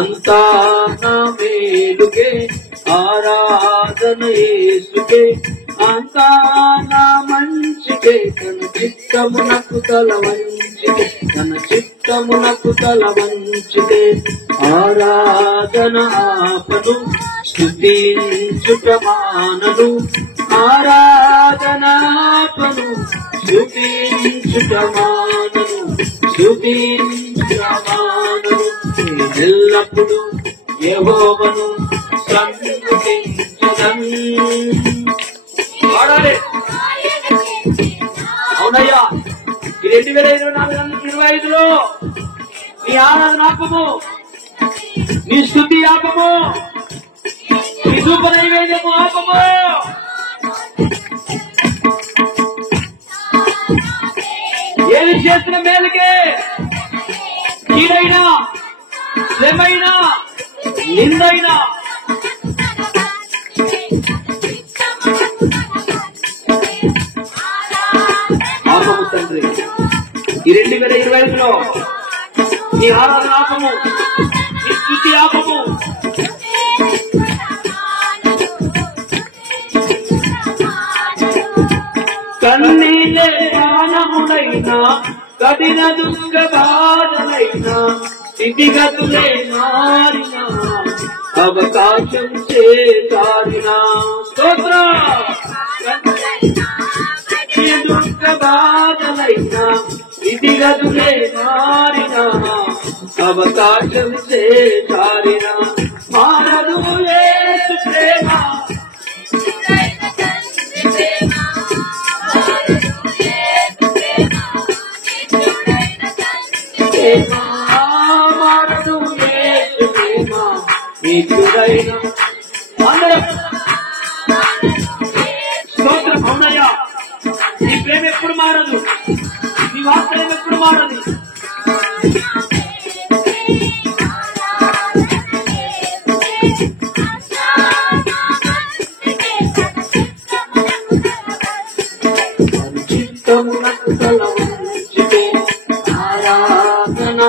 అంతా నా మేలుకే ఆరాధన యేసుకే అంతా నా మంచికే తన చిత్తమునకు తల వంచితే తన చిత్తమునకు తల వంచితే ఆరాధన ఆపను స్తుతించుట మానను ఆరాధన ఆపను స్తుతించుట మానను స్తుతించుట మానను ఎల్లప్పుడు యెహోవాను సంతుతించుదను. వాడాలి. అవునయ్యా, ఈ 2024-25లో నీ ఆరాధన ఆపము, నీ స్తుతి ఆపము, నీ ధూప నైవేద్యము ఆపము. ఏది చేసిన మేలుకే కీడైనా శ్రమైనా నిందైనా ఆపము తండ్రి. ఈ 2025లో నీ ఆరాధన ఆపము, నీ స్తుతి ఆపము. కన్నీలే ప్రాణములైనా కఠిన దుఃఖ బాధలైనా స్థితిగతులే మారినా అవకాశం చేసారినా స్తోత్ర. దుఃఖ బాధలైనా స్థితిగతులే మారినా అవకాశం చేసారినా మారదు యేసు ప్రేమ మారదు యేసు ప్రేమ నీకుడైన అందరం స్తోత్రం. అవునయ్యా, నీ ప్రేమ ఎప్పుడు మారదు, నీ వాత్సల్యం ఎప్పుడు మారదు. చిత్తమునకు తల వంచితే ఆరాధన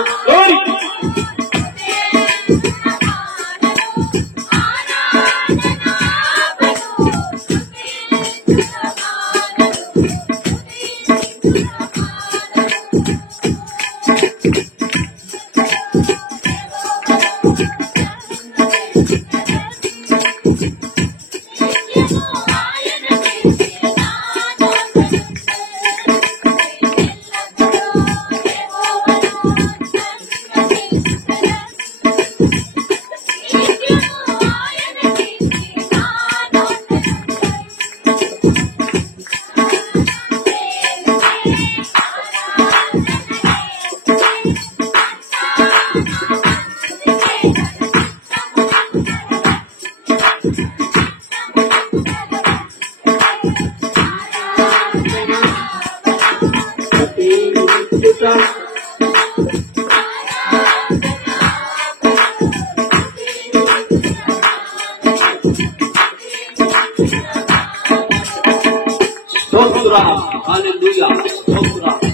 స్తోత్రం. హల్లెలూయా. స్తోత్రం.